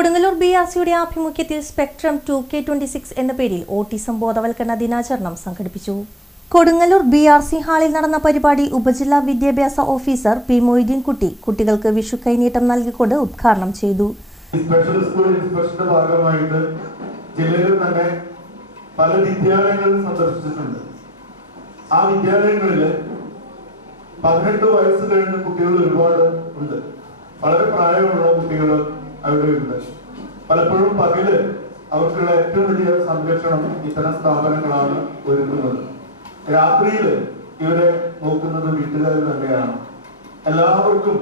കൊടുങ്ങല്ലൂർ BRCയുടെ ആഭിമുഖ്യത്തിൽ spectrum 2K26 എന്ന പേരിൽ ഓട്ടിസം ബോധവൽക്കരണ ദിനാചരണം സംഘടിപ്പിച്ചു. കൊടുങ്ങല്ലൂർ BRC ഹാളിൽ നടന്ന പരിപാടി ഉപജില്ലാ വിദ്യാഭ്യാസ ഓഫീസർ P. മൊയ്തീൻ കുട്ടി കുട്ടികൾക്ക് വിഷു കൈനീട്ടം നൽകിക്കൊണ്ട് ഉദ്ഘാടനം ചെയ്തു. സ്പെഷ്യൽ സ്കൂൾ ഇൻസ്പെക്ഷന്റെ ഭാഗമായിട്ട് ജില്ലയിൽ തന്നെ പല വിദ്യാലയങ്ങളും സന്ദർശിച്ചിട്ടുണ്ട്. ആ വിദ്യാലയങ്ങളിൽ 18 വയസ്സ് കഴിഞ്ഞ കുട്ടികൾ ഒരുപാട് ഉണ്ട്. വളരെ പ്രായമുള്ള കുട്ടികൾ അവിടെ ഉണ്ട്. പലപ്പോഴും പകല് അവർക്കുള്ള ഏറ്റവും വലിയ സംരക്ഷണം ഇത്തരം സ്ഥാപനങ്ങളാണ് ഒരുക്കുന്നത്. രാത്രിയിൽ ഇവരെ നോക്കുന്നത് വീട്ടുകാർ തന്നെയാണ്. എല്ലാവർക്കും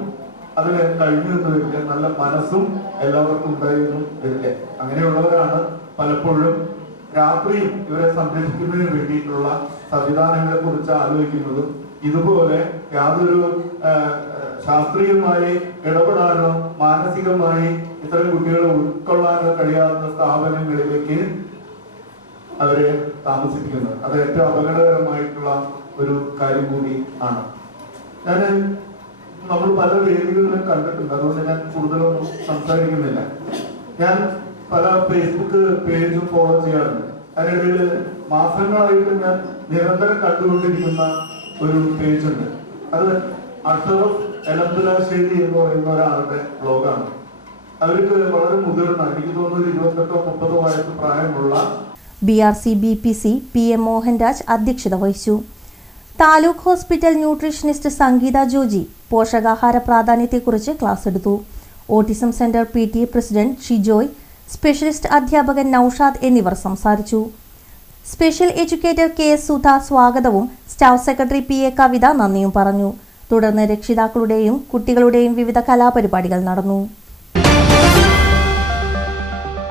അതിന് കഴിഞ്ഞു എന്ന് വരില്ല, നല്ല മനസ്സും എല്ലാവർക്കും ഉണ്ടായിരുന്നു വരില്ല. അങ്ങനെയുള്ളവരാണ് പലപ്പോഴും രാത്രിയും ഇവരെ സംരക്ഷിക്കുന്നതിന് വേണ്ടിയിട്ടുള്ള സംവിധാനങ്ങളെ കുറിച്ച് ആലോചിക്കുന്നതും ഇതുപോലെ യാതൊരു ശാസ്ത്രീയമായി ഇടപെടാനോ മാനസികമായി ഇത്തരം കുട്ടികളെ ഉൾക്കൊള്ളാനോ കഴിയാത്ത സ്ഥാപനങ്ങളിലേക്ക് അവരെ താമസിപ്പിക്കുന്നത്. അത് ഏറ്റവും അപകടകരമായിട്ടുള്ള ഒരു കാര്യം കൂടി ആണ്. നമ്മൾ പല വേദികളിലും കണ്ടിട്ടുണ്ട്, അതുകൊണ്ട് ഞാൻ കൂടുതലൊന്നും സംസാരിക്കുന്നില്ല. ഞാൻ പല ഫേസ്ബുക്ക് പേജും ഫോളോ ചെയ്യാറുണ്ട്. അതിനിടയിൽ മാസങ്ങളായിട്ട് ഞാൻ നിരന്തരം കണ്ടുകൊണ്ടിരിക്കുന്ന ഒരു പേജ് ഉണ്ട്. അത് അഷറഫ് എലമ്പുലാശ്ശേരി എന്ന് പറയുന്ന ഒരാളുടെ ബ്ലോഗാണ്. അവർക്ക് വളരെ മുതിർന്ന, എനിക്ക് തോന്നുന്നു 28-30 വയസ്സ് പ്രായമുള്ള BRC BPC PM മോഹൻരാജ് അധ്യക്ഷത വഹിച്ചു. താലൂക്ക് ഹോസ്പിറ്റൽ ന്യൂട്രീഷനിസ്റ്റ് സംഗീത ജോജി പോഷകാഹാര പ്രാധാന്യത്തെക്കുറിച്ച് ക്ലാസ് എടുത്തു. Autism centre PTA president Shijoy, specialist അധ്യാപകൻ നൌഷാദ് എന്നിവർ സംസാരിച്ചു. സ്പെഷ്യൽ എഡ്യൂക്കേറ്റർ KS സുധ സ്വാഗതവും സ്റ്റാഫ് സെക്രട്ടറി PA കവിത നന്ദിയും പറഞ്ഞു. തുടർന്ന് രക്ഷിതാക്കളുടെയും കുട്ടികളുടെയും വിവിധ കലാപരിപാടികൾ നടന്നു.